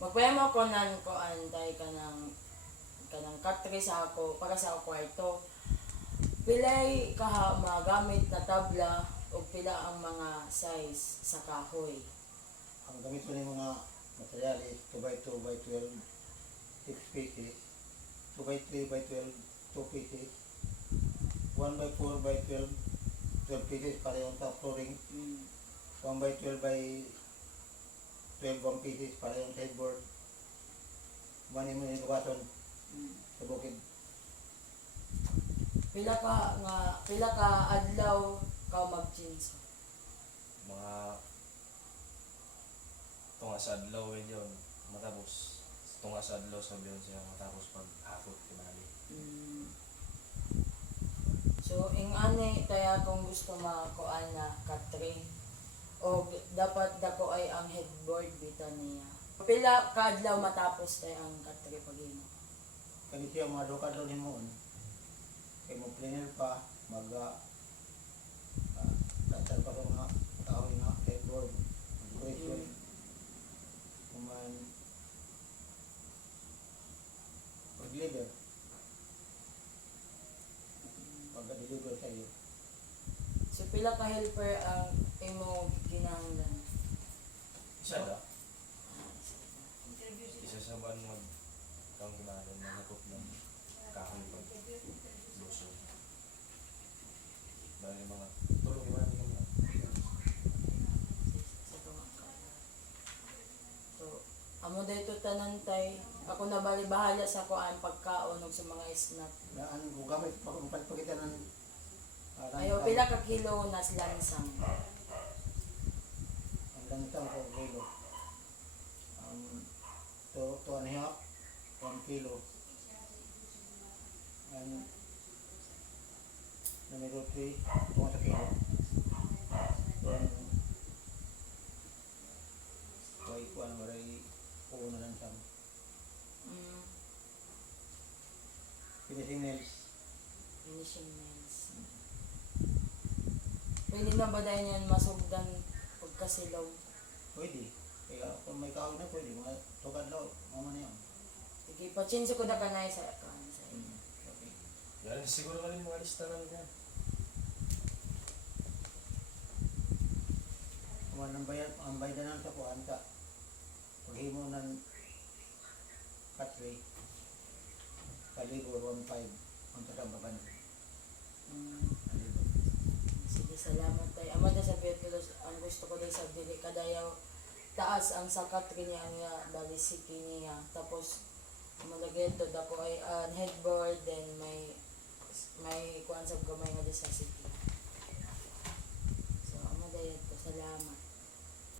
Magpayamo ko nan ko anday kanang katre sa ako para sa ako kwarto. Pilay kaha magamit na tabla o pila ang mga size sa kahoy. Ang gamit ko ng mga materyales, 2x2 by 12, 6 pieces, 2x3 by 12, 2 pieces, 1x4 by 12, 12 pieces para yung sa flooring, 1x12 by 12, 1 pieces para yung headboard, manin mo yung lugason sa bukid. Pila ka adlaw ka mag-jeans. Mga tunga sa adlaw yun, matapos tunga sa adlaw sa biyon siya matapos pag hapot kinali. So ing ani kaya kung gusto makuan na katre o dapat dako ay ang headboard bita niya. Pila ka adlaw matapos tay ang katre pagino. Kani siya mga dokadol himoon. Kaya mo planer pa, datar pa sa mga kahoy nga headboard, decoration, kuman pag-deliver. Pag-deliver sa iyo. So pila ka helper ang imo kinahanglan. Isa na. Isa sa ban mag kang kinahanglan na nakop ng kahoy pag luso. Dahil mga tulong iba namin kami. Sa tunga ka. So amo dayto tanan tay ako na bali bahala sa kuan pagkaon ug sa mga snack. Daan ko gamit pagpagita ng Ayo pila ka kilo nas lansang. ang lansang ko kilo. To and a half, 1 kilo. And numero 3, 2 kilo. Then, kaya ko ang maray puno ng lansang. Finishing nails. Finishing nails. Pwede na ba dahil yan masugdan pagkasilong? Pwede. Kaya kung may kahoy na pwede, mga tukad daw, mama na yan. Sige, pachinso ko na kanay sa kan sa inyo. Okay. Yan, siguro ka rin mga lista lang yan. Kuman ang baydanan sa kuhan ka. Paghimo ng cutway, kalibo 1.5 ang katambakan. Kalibo. Sige, salamat tayo. Amo na sa Betulos, ang gusto ko din sa dili kadayaw taas ang sakat niya niya balisiki niya. Tapos malagay to dako ay headboard then may kuan sa gamay nga sa city.